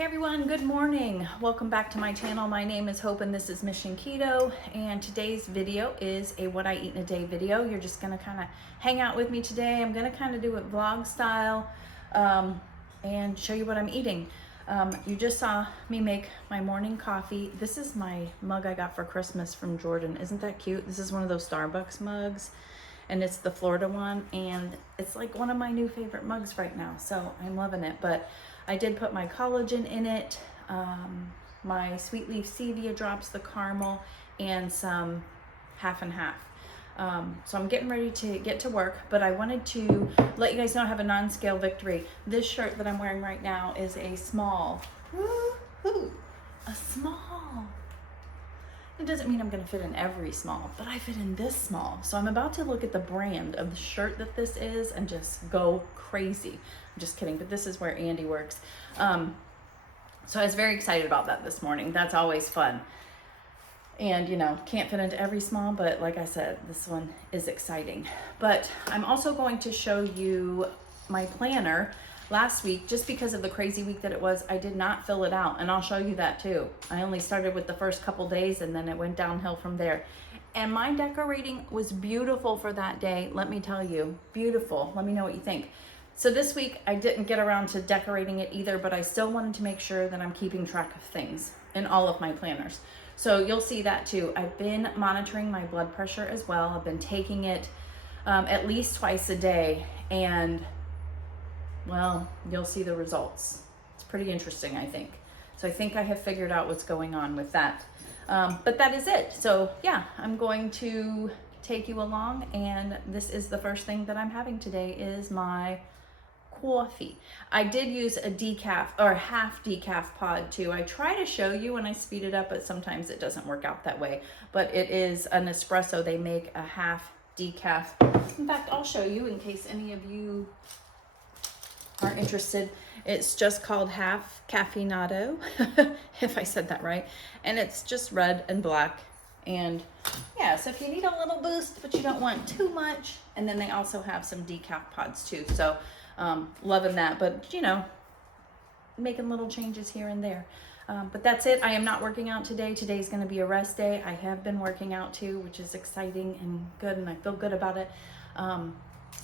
Hey everyone, good morning. Welcome back to my channel. My name is Hope and this is MissionKeto, and today's video is a what I eat in a day video. You're just gonna kind of hang out with me today. I'm gonna kind of do it vlog style and show you what I'm eating. You just saw me make my morning coffee. This is my mug I got for Christmas from Jordan. Isn't that cute? This is one of those Starbucks mugs, and it's the Florida one, and it's like one of my new favorite mugs right now, so I'm loving it. But I did put my collagen in it, my sweet leaf stevia drops, the caramel, and some half and half. So I'm getting ready to get to work, but I wanted to let you guys know I have a non-scale victory. This shirt that I'm wearing right now is a small. Woo-hoo, a small. It doesn't mean I'm gonna fit in every small, but I fit in this small. So I'm about to look at the brand of the shirt that this is and just go crazy. I'm just kidding, but this is where Andy works. So I was very excited about that this morning. That's always fun. And you know, can't fit into every small, but like I said, this one is exciting. But I'm also going to show you my planner. Last week, just because of the crazy week that it was, I did not fill it out, and I'll show you that too. I only started with the first couple days and then it went downhill from there. And my decorating was beautiful for that day. Let me tell you, beautiful. Let me know what you think. So this week I didn't get around to decorating it either, but I still wanted to make sure that I'm keeping track of things in all of my planners. So you'll see that too. I've been monitoring my blood pressure as well. I've been taking it at least twice a day, and well, you'll see the results. It's pretty interesting, I think. So I think I have figured out what's going on with that. But that is it. So yeah, I'm going to take you along, and this is the first thing that I'm having today is my coffee. I did use a decaf or half decaf pod too. I try to show you when I speed it up, but sometimes it doesn't work out that way. But it is an espresso. They make a half decaf. In fact, I'll show you in case any of you are interested. It's just called half caffeinato, if I said that right. And it's just red and black. And yeah, so if you need a little boost, but you don't want too much. And then they also have some decaf pods too. So loving that, but you know, making little changes here and there. But that's it. I am not working out today. Today's going to be a rest day. I have been working out too, which is exciting and good, and I feel good about it.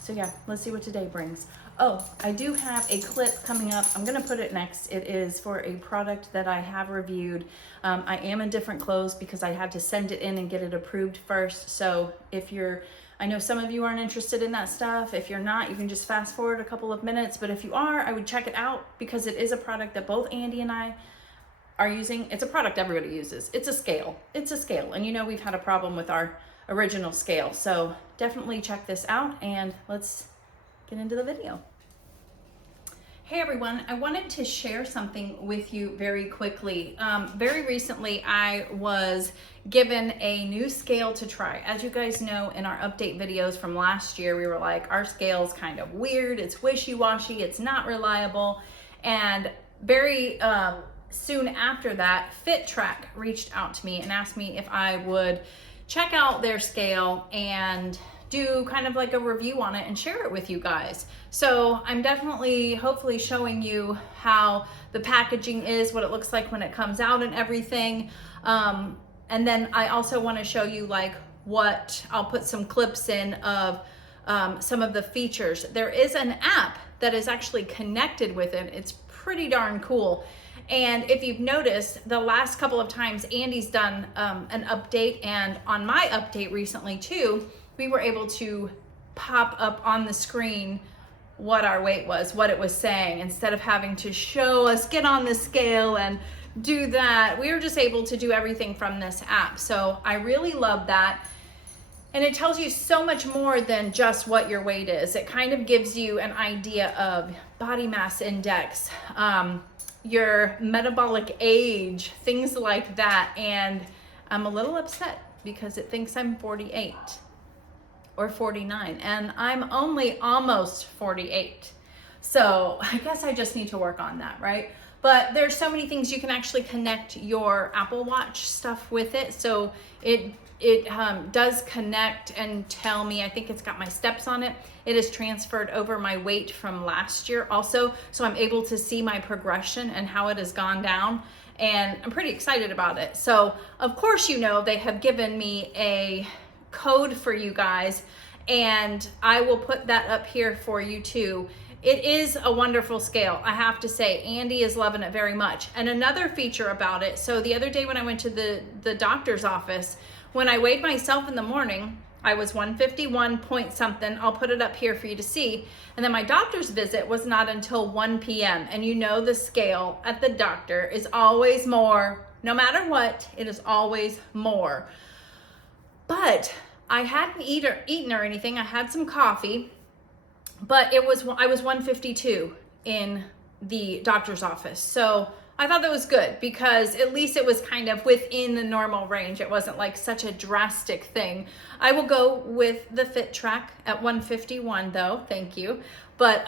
So yeah, let's see what today brings. Oh, I do have a clip coming up. I'm gonna put it next. It is for a product that I have reviewed. I am in different clothes because I had to send it in and get it approved first. So if you're, I know some of you aren't interested in that stuff. If you're not, you can just fast forward a couple of minutes. But if you are, I would check it out because it is a product that both Andy and I are using. It's a product everybody uses. It's a scale. It's a scale. And you know, we've had a problem with our original scale. So definitely check this out, and let's get into the video. Hey everyone, I wanted to share something with you very quickly. Very recently I was given a new scale to try. As you guys know, in our update videos from last year, we were like, our scale's kind of weird, it's wishy-washy, it's not reliable. And very soon after that, FitTrack reached out to me and asked me if I would check out their scale and do kind of like a review on it and share it with you guys. So I'm definitely, hopefully showing you how the packaging is, what it looks like when it comes out and everything. And then I also want to show you like what, I'll put some clips in of some of the features. There is an app that is actually connected with it. It's pretty darn cool. And if you've noticed, the last couple of times Andy's done an update, and on my update recently too, we were able to pop up on the screen what our weight was, what it was saying, instead of having to show us, get on the scale and do that. We were just able to do everything from this app. So I really love that. And it tells you so much more than just what your weight is. It kind of gives you an idea of body mass index, your metabolic age, things like that. And I'm a little upset because it thinks I'm 48 or 49, and I'm only almost 48. So I guess I just need to work on that, right? But there's so many things you can actually connect your Apple Watch stuff with it. So it does connect and tell me, I think it's got my steps on it. It has transferred over my weight from last year also. So I'm able to see my progression and how it has gone down. And I'm pretty excited about it. So of course, you know, they have given me a code for you guys, and I will put that up here for you too. It is a wonderful scale, I have to say. Andy is loving it very much. And another feature about it, so the other day when I went to the doctor's office, when I weighed myself in the morning, I was 151 point something. I'll put it up here for you to see. And then my doctor's visit was not until 1 p.m. And you know the scale at the doctor is always more. No matter what, it is always more. But I hadn't eaten or anything. I had some coffee, but I was 152 in the doctor's office. So I thought that was good because at least it was kind of within the normal range. It wasn't like such a drastic thing. I will go with the Fit Track at 151 though, thank you. But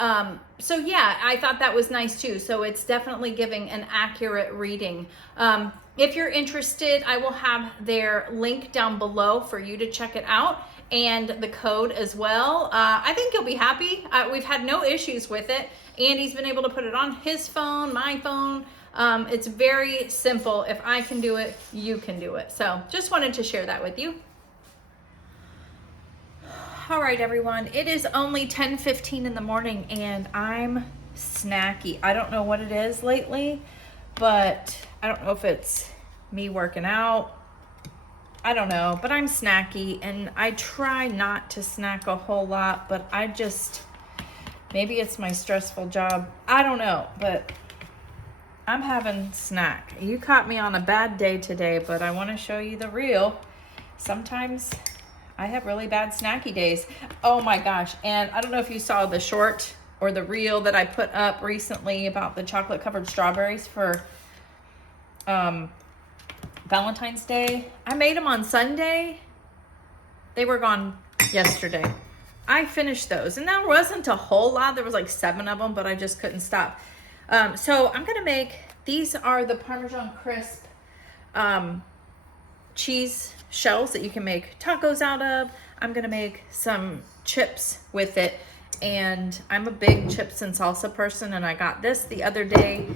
so yeah, I thought that was nice too. So it's definitely giving an accurate reading. If you're interested, I will have their link down below for you to check it out, and the code as well. I think you'll be happy. We've had no issues with it. Andy's been able to put it on his phone, my phone. It's very simple. If I can do it, you can do it. So just wanted to share that with you. All right, everyone. It is only 10:15 in the morning and I'm snacky. I don't know what it is lately, but I don't know if it's me working out. I don't know, but I'm snacky, and I try not to snack a whole lot, but maybe it's my stressful job. I don't know, but I'm having snack. You caught me on a bad day today, but I want to show you the real. Sometimes I have really bad snacky days. Oh my gosh. And I don't know if you saw the short or the reel that I put up recently about the chocolate covered strawberries for Valentine's Day. I made them on Sunday. They were gone yesterday. I finished those, and there wasn't a whole lot. There was like 7 of them, but I just couldn't stop. So I'm gonna make, these are the Parmesan crisp cheese shells that you can make tacos out of. I'm gonna make some chips with it, and I'm a big chips and salsa person, and I got this the other day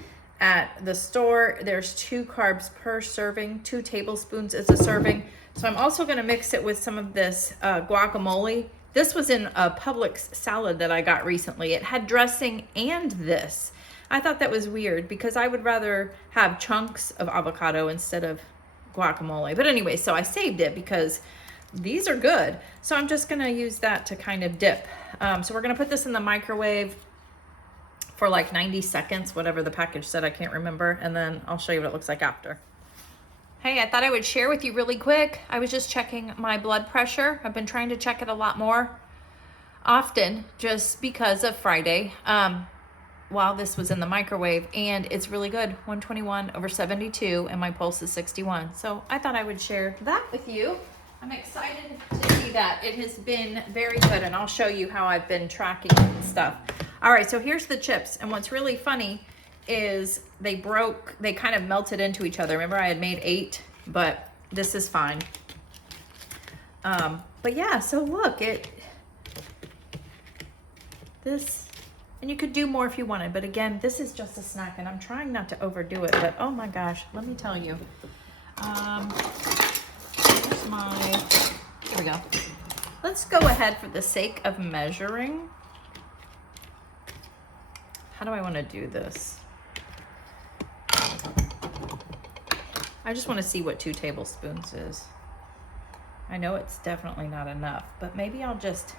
at the store. There's 2 carbs per serving, 2 tablespoons is a serving. So I'm also gonna mix it with some of this guacamole. This was in a Publix salad that I got recently. It had dressing and this. I thought that was weird because I would rather have chunks of avocado instead of guacamole. But anyway, so I saved it because these are good. So I'm just gonna use that to kind of dip. So we're gonna put this in the microwave for like 90 seconds, whatever the package said, I can't remember. And then I'll show you what it looks like after. Hey, I thought I would share with you really quick. I was just checking my blood pressure. I've been trying to check it a lot more often just because of Friday while this was in the microwave, and it's really good, 121/72, and my pulse is 61. So I thought I would share that with you. I'm excited to see that. It has been very good, and I'll show you how I've been tracking stuff. All right, so here's the chips, and what's really funny is they kind of melted into each other. Remember I had made 8, but this is fine. But yeah, so look, and you could do more if you wanted, but again, this is just a snack, and I'm trying not to overdo it, but oh my gosh, let me tell you. Here we go. Let's go ahead for the sake of measuring. How do I want to do this? I just want to see what 2 tablespoons is. I know it's definitely not enough, but maybe I'll just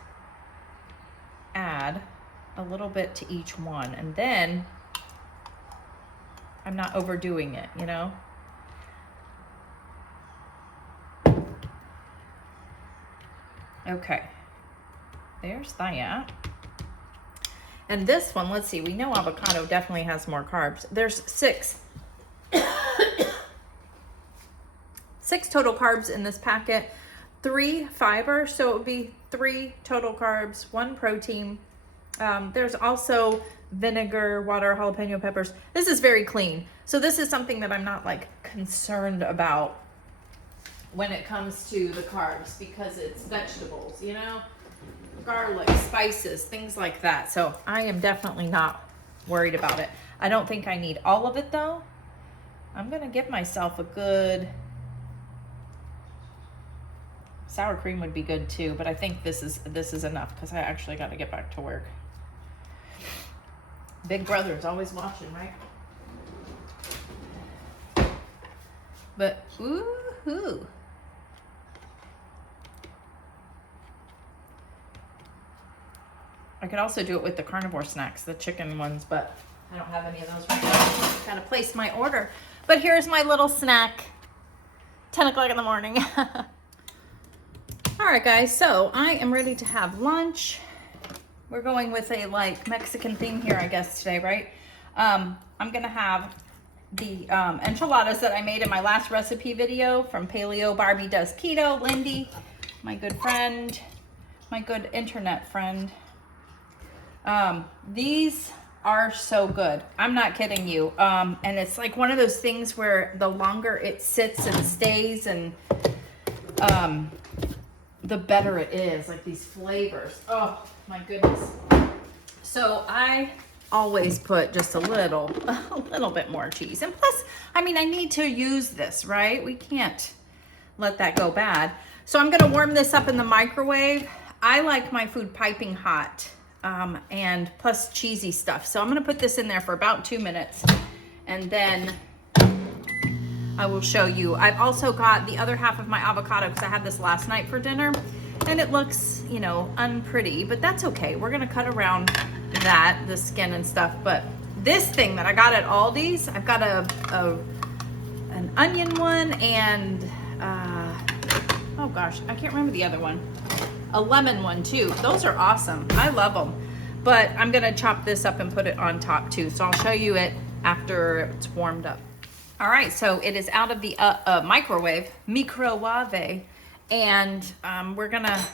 add a little bit to each one, and then I'm not overdoing it, you know? Okay, there's that. And this one, let's see, we know avocado definitely has more carbs. There's 6 total carbs in this packet, 3 fiber, so it would be 3 total carbs, 1 protein. There's also vinegar, water, jalapeno peppers. This is very clean. So this is something that I'm not like concerned about when it comes to the carbs, because it's vegetables, you know, garlic, spices, things like that. So I am definitely not worried about it. I don't think I need all of it though. I'm gonna give myself a good, sour cream would be good too, but I think this is enough because I actually got to get back to work. Big brother is always watching, right? But woohoo! I could also do it with the carnivore snacks, the chicken ones, but I don't have any of those right now. Gotta place my order. But here's my little snack. 10 o'clock in the morning. All right, guys, so I am ready to have lunch. We're going with a like Mexican theme here, I guess, today, right? I'm gonna have the enchiladas that I made in my last recipe video from Paleo Barbie Does Keto. Lindy, my good friend, my good internet friend. These are so good. I'm not kidding you. And it's like one of those things where the longer it sits and stays, and the better it is, like these flavors. Oh my goodness. So I always put just a little bit more cheese. And plus, I mean, I need to use this, right? We can't let that go bad. So I'm gonna warm this up in the microwave. I like my food piping hot, and plus cheesy stuff. So I'm gonna put this in there for about 2 minutes, and then I will show you. I've also got the other half of my avocado because I had this last night for dinner, and it looks, you know, unpretty, but that's okay. We're gonna cut around that, the skin and stuff. But this thing that I got at Aldi's, I've got an onion one and oh gosh, I can't remember the other one. A lemon one too. Those are awesome. I love them. But I'm gonna chop this up and put it on top too. So I'll show you it after it's warmed up. All right, so it is out of the microwave, and we're gonna,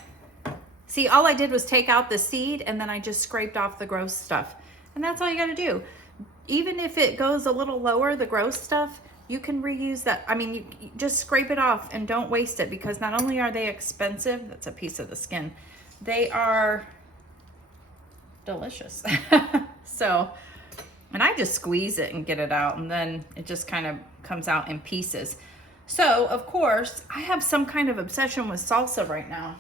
see, all I did was take out the seed and then I just scraped off the gross stuff. And that's all you gotta do. Even if it goes a little lower, the gross stuff, you can reuse that. I mean, you just scrape it off and don't waste it, because not only are they expensive, that's a piece of the skin, they are delicious. So, and I just squeeze it and get it out, and then it just kind of comes out in pieces. So, of course, I have some kind of obsession with salsa right now.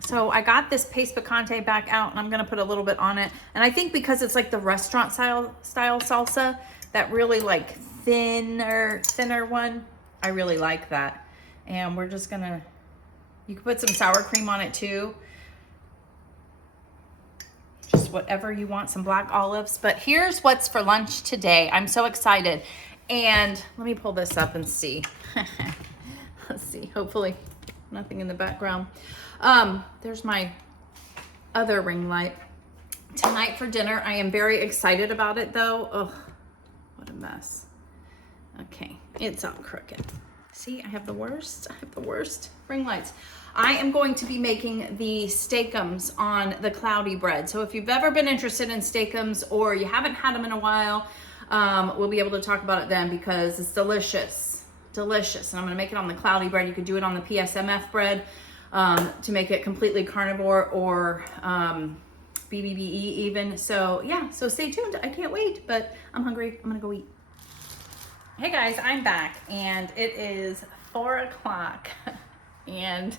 So I got this paste picante back out, and I'm gonna put a little bit on it. And I think because it's like the restaurant style salsa, that really like thinner one, I really like that. And we're just gonna, you can put some sour cream on it too. Just whatever you want, some black olives. But here's what's for lunch today. I'm so excited. And let me pull this up and see. Let's see, hopefully nothing in the background. There's my other ring light. Tonight for dinner, I am very excited about it though. Oh, what a mess. Okay, it's all crooked. See, I have the worst ring lights. I am going to be making the steakums on the cloudy bread. So if you've ever been interested in steakums or you haven't had them in a while, we'll be able to talk about it then, because it's delicious, delicious. And I'm gonna make it on the cloudy bread. You could do it on the PSMF bread to make it completely carnivore, or BBBE even. So yeah, so stay tuned. I can't wait, but I'm hungry. I'm gonna go eat. Hey guys, I'm back, and it is 4 o'clock, and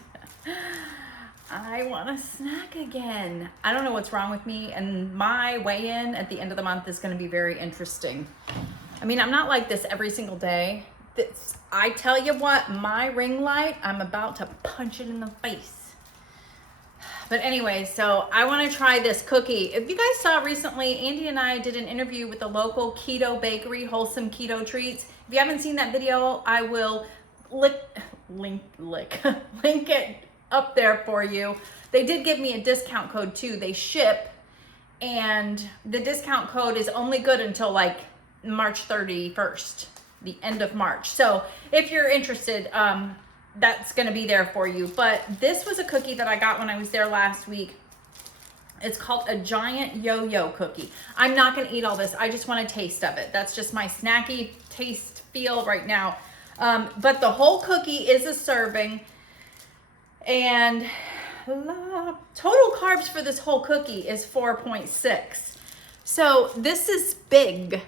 I want a snack again. I don't know what's wrong with me, and my weigh-in at the end of the month is going to be very interesting. I mean, I'm not like this every single day. I tell you what, my ring light, I'm about to punch it in the face. But anyway, so I want to try this cookie. If you guys saw recently, Andy and I did an interview with the local keto bakery, Wholesome Keto Treats. If you haven't seen that video, I will link it up there for you. They did give me a discount code too. They ship, and the discount code is only good until like March 31st, the end of March. So if you're interested, that's gonna be there for you. But this was a cookie that I got when I was there last week. It's called a giant yo-yo cookie. I'm not gonna eat all this. I just want a taste of it. That's just my snacky taste feel right now. But the whole cookie is a serving, and total carbs for this whole cookie is 4.6. So this is big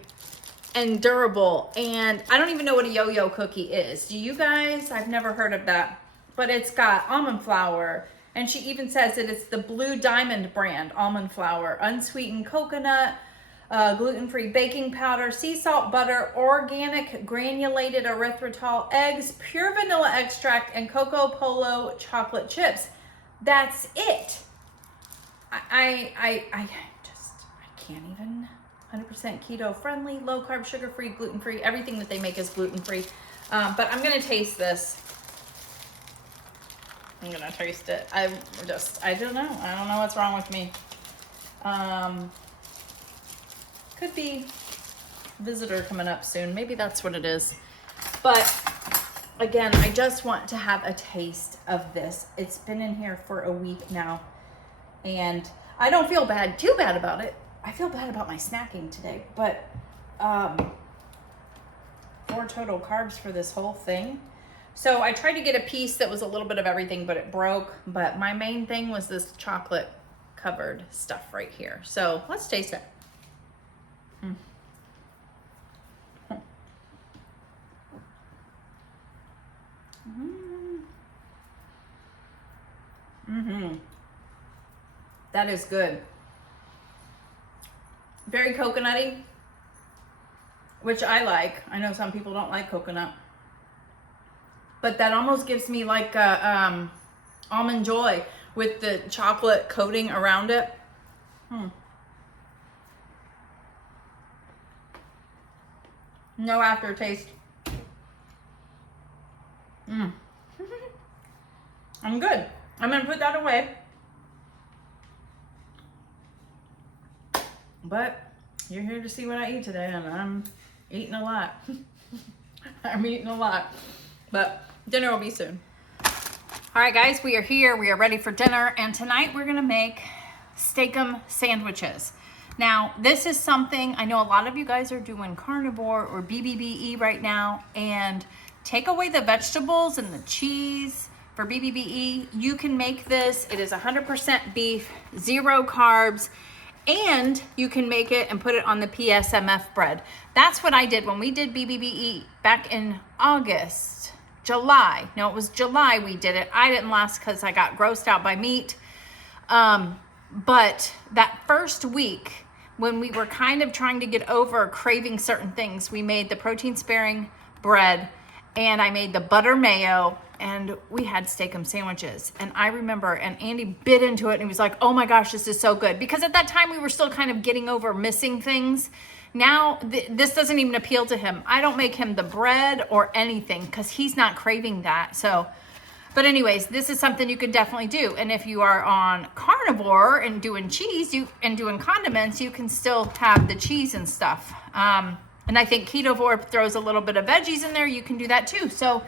and durable, and I don't even know what a yo-yo cookie is. Do you guys? I've never heard of that. But it's got almond flour, and she even says that it's the Blue Diamond brand almond flour, unsweetened coconut, gluten-free baking powder, sea salt butter, organic granulated erythritol, eggs, pure vanilla extract, and Coco Polo chocolate chips. That's it. I can't even. 100% keto friendly, low carb, sugar free, gluten free. Everything that they make is gluten free. But I'm gonna taste this. I'm gonna taste it. I don't know. I don't know what's wrong with me. Could be visitor coming up soon. Maybe that's what it is. But again, I just want to have a taste of this. It's been in here for a week now, and I don't feel too bad about it. I feel bad about my snacking today, but 4 total carbs for this whole thing. So I tried to get a piece that was a little bit of everything, but it broke. But my main thing was this chocolate covered stuff right here. So let's taste it. That is good. Very coconutty, which I like. I know some people don't like coconut, but that almost gives me like a almond joy with the chocolate coating around it. No aftertaste. I'm good. I'm gonna put that away. But you're here to see what I eat today, and I'm eating a lot. I'm eating a lot. But dinner will be soon. All right, guys, we are here. We are ready for dinner, and tonight we're gonna make steak-'em sandwiches. Now, this is something, I know a lot of you guys are doing carnivore or BBBE right now, and take away the vegetables and the cheese for BBBE. You can make this. It is 100% beef, 0 carbs, and you can make it and put it on the PSMF bread. That's what I did when we did BBBE back in July. No, it was July we did it. I didn't last because I got grossed out by meat. But that first week, when we were kind of trying to get over craving certain things, we made the protein sparing bread, and I made the butter mayo, and we had steak-'em sandwiches. And I remember, and Andy bit into it and he was like, oh my gosh, this is so good. Because at that time we were still kind of getting over missing things. Now this doesn't even appeal to him. I don't make him the bread or anything because he's not craving that. So, but anyways, this is something you can definitely do. And if you are on carnivore and doing cheese and doing condiments, you can still have the cheese and stuff. And I think ketovore throws a little bit of veggies in there. You can do that too. So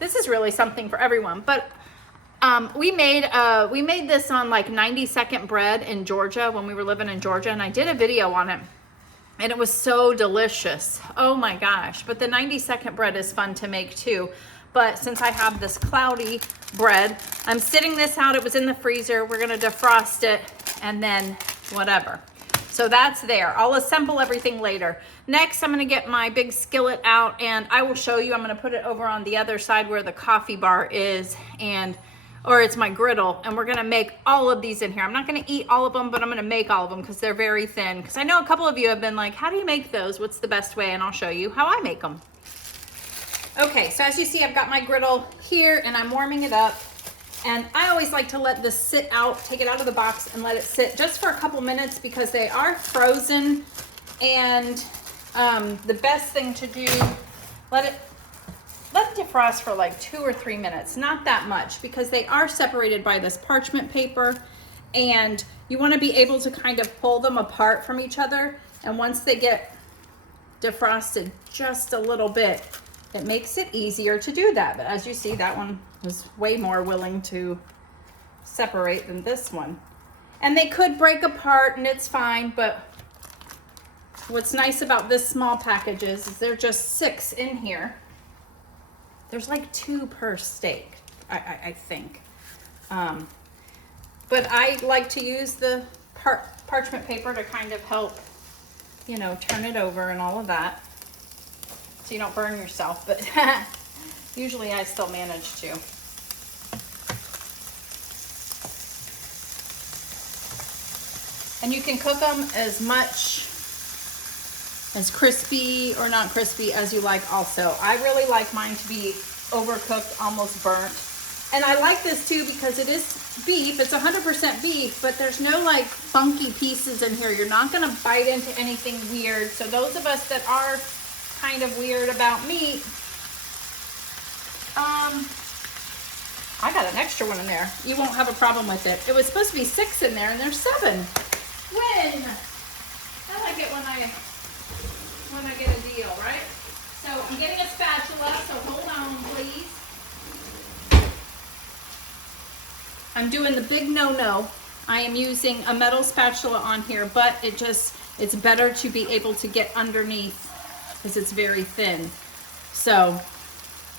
this is really something for everyone. But we made this on like 90-second bread in Georgia when we were living in Georgia, and I did a video on it, and it was so delicious. Oh my gosh. But the 90-second bread is fun to make too. But since I have this cloudy bread, I'm sitting this out. It was in the freezer. We're gonna defrost it and then whatever. So that's there. I'll assemble everything later. Next, I'm gonna get my big skillet out, and I will show you. I'm gonna put it over on the other side where the coffee bar is, or it's my griddle, and we're gonna make all of these in here. I'm not gonna eat all of them, but I'm gonna make all of them because they're very thin. Because I know a couple of you have been like, how do you make those? What's the best way? And I'll show you how I make them. Okay, so as you see, I've got my griddle here, and I'm warming it up. And I always like to let this sit out, take it out of the box and let it sit just for a couple minutes because they are frozen. And the best thing to do, let it defrost for like 2 or 3 minutes, not that much, because they are separated by this parchment paper, and you want to be able to kind of pull them apart from each other. And once they get defrosted just a little bit, it makes it easier to do that. But as you see, that one was way more willing to separate than this one. And they could break apart and it's fine, but what's nice about this small package is there are just 6 in here. There's like 2 per steak, I think. But I like to use the parchment paper to kind of help, you know, turn it over and all of that, so you don't burn yourself, but usually I still manage to. And you can cook them as much as crispy or not crispy as you like also. I really like mine to be overcooked, almost burnt. And I like this too because it is beef. It's 100% beef, but there's no like funky pieces in here. You're not gonna bite into anything weird. So those of us that are kind of weird about meat, I got an extra one in there. You won't have a problem with it. It was supposed to be 6 in there and there's 7. When? I like it when I get a deal, right? So I'm getting a spatula, so hold on, please. I'm doing the big no-no. I am using a metal spatula on here, but it's better to be able to get underneath because it's very thin. So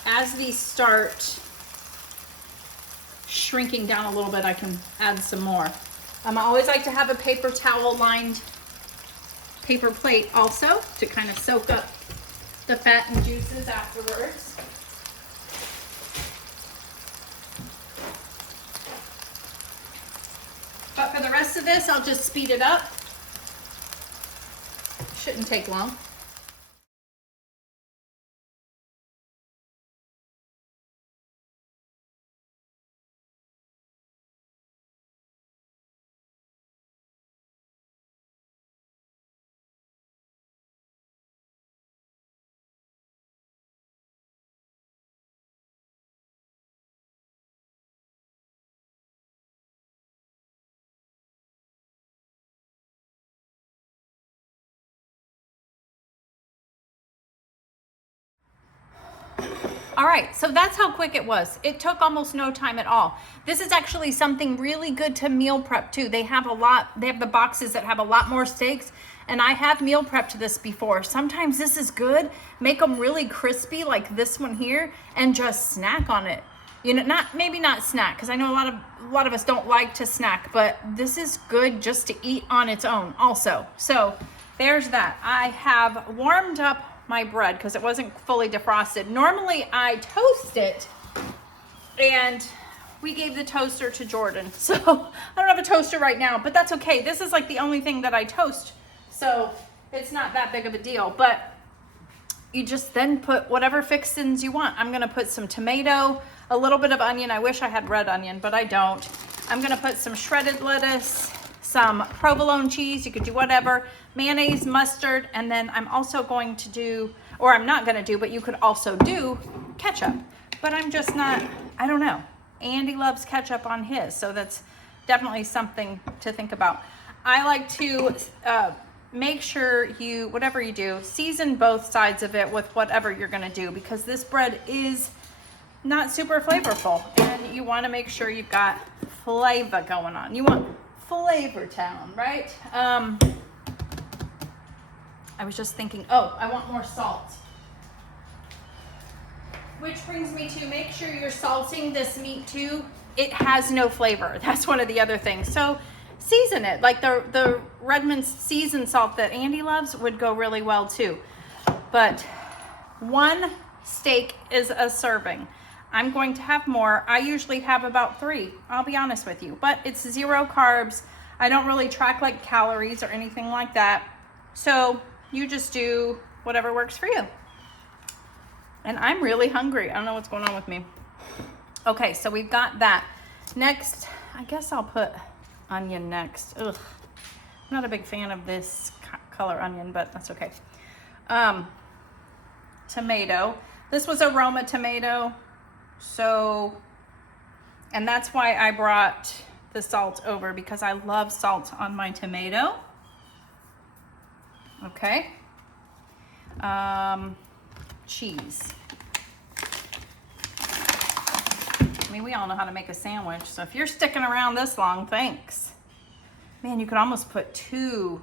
as these start shrinking down a little bit, I can add some more. I always like to have a paper towel lined paper plate also to kind of soak up the fat and juices afterwards. But for the rest of this, I'll just speed it up. Shouldn't take long. All right, so that's how quick it was. It took almost no time at all. This is actually something really good to meal prep too. They have the boxes that have a lot more steaks, and I have meal prepped this before. Sometimes this is good. Make them really crispy like this one here and just snack on it. You know, maybe not snack, because I know a lot of us don't like to snack, but this is good just to eat on its own also. So there's that. I have warmed up my bread because it wasn't fully defrosted. Normally I toast it, and we gave the toaster to Jordan, so I don't have a toaster right now, but that's okay. This is like the only thing that I toast, so it's not that big of a deal. But you just then put whatever fixins you want. I'm gonna put some tomato, a little bit of onion. I wish I had red onion, but I don't. I'm gonna put some shredded lettuce, some provolone cheese, you could do whatever, mayonnaise, mustard, and then I'm also going to do, or I'm not gonna do, but you could also do ketchup. But I'm just not, I don't know. Andy loves ketchup on his, so that's definitely something to think about. I like to make sure you, whatever you do, season both sides of it with whatever you're gonna do, because this bread is not super flavorful, and you wanna make sure you've got flavor going on. You want Flavor Town, right? I was just thinking, oh, I want more salt. Which brings me to make sure you're salting this meat too. It has no flavor. That's one of the other things. So season it. Like the Redmond's seasoned salt that Andy loves would go really well too. But 1 steak is a serving. I'm going to have more. I usually have about 3, I'll be honest with you, but it's 0 carbs. I don't really track like calories or anything like that. So you just do whatever works for you. And I'm really hungry. I don't know what's going on with me. Okay, so we've got that. Next, I guess I'll put onion next. Ugh, I'm not a big fan of this color onion, but that's okay. Tomato. This was a Roma tomato. So, and that's why I brought the salt over, because I love salt on my tomato. Okay. Cheese. mean, we all know how to make a sandwich. So if you're sticking around this long, thanks. Man, you could almost put 2.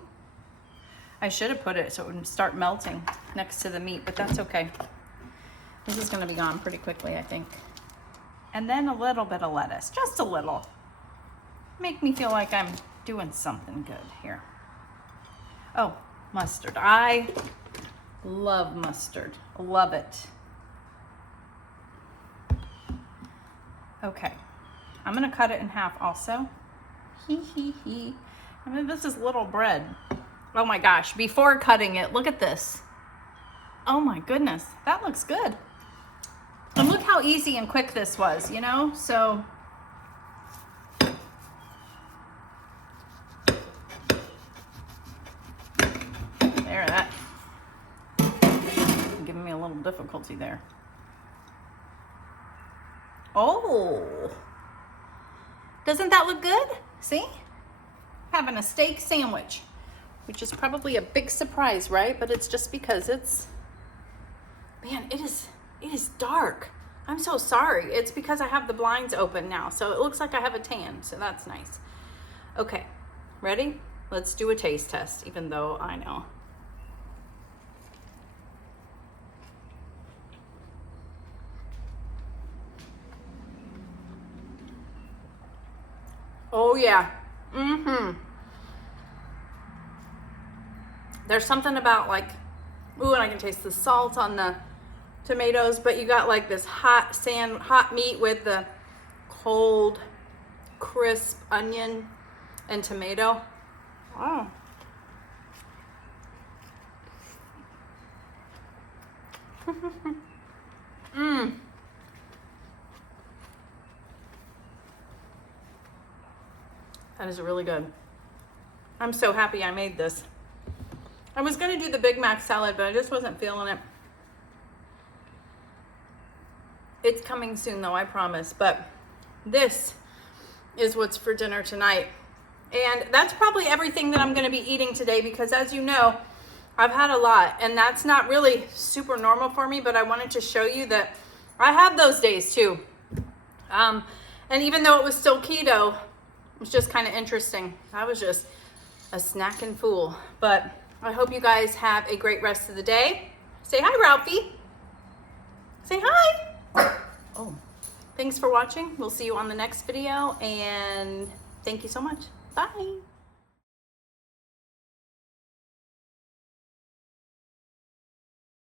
I should have put it so it would start melting next to the meat, but that's okay. This is gonna be gone pretty quickly, I think. And then a little bit of lettuce, just a little. Make me feel like I'm doing something good here. Oh, mustard. I love mustard, love it. Okay, I'm gonna cut it in half also. Hee hee hee. I mean, this is little bread. Oh my gosh, before cutting it, look at this. Oh my goodness, that looks good. And look how easy and quick this was, you know? So, there, that. Giving me a little difficulty there. Oh, doesn't that look good? See? Having a steak sandwich, which is probably a big surprise, right? But it's just because it's, man, it is dark. I'm so sorry. It's because I have the blinds open now. So it looks like I have a tan, so that's nice. Okay, ready? Let's do a taste test, even though I know. Oh yeah, There's something about like, ooh, and I can taste the salt on the tomatoes, but you got like this hot meat with the cold, crisp onion and tomato. Oh. That is really good. I'm so happy I made this. I was gonna do the Big Mac salad, but I just wasn't feeling it. It's coming soon though, I promise. But this is what's for dinner tonight. And that's probably everything that I'm gonna be eating today, because as you know, I've had a lot, and that's not really super normal for me, but I wanted to show you that I have those days too. And even though it was still keto, it was just kind of interesting. I was just a snacking fool. But I hope you guys have a great rest of the day. Say hi, Ralphie. Say hi. Oh, thanks for watching. We'll see you on the next video, and thank you so much. Bye.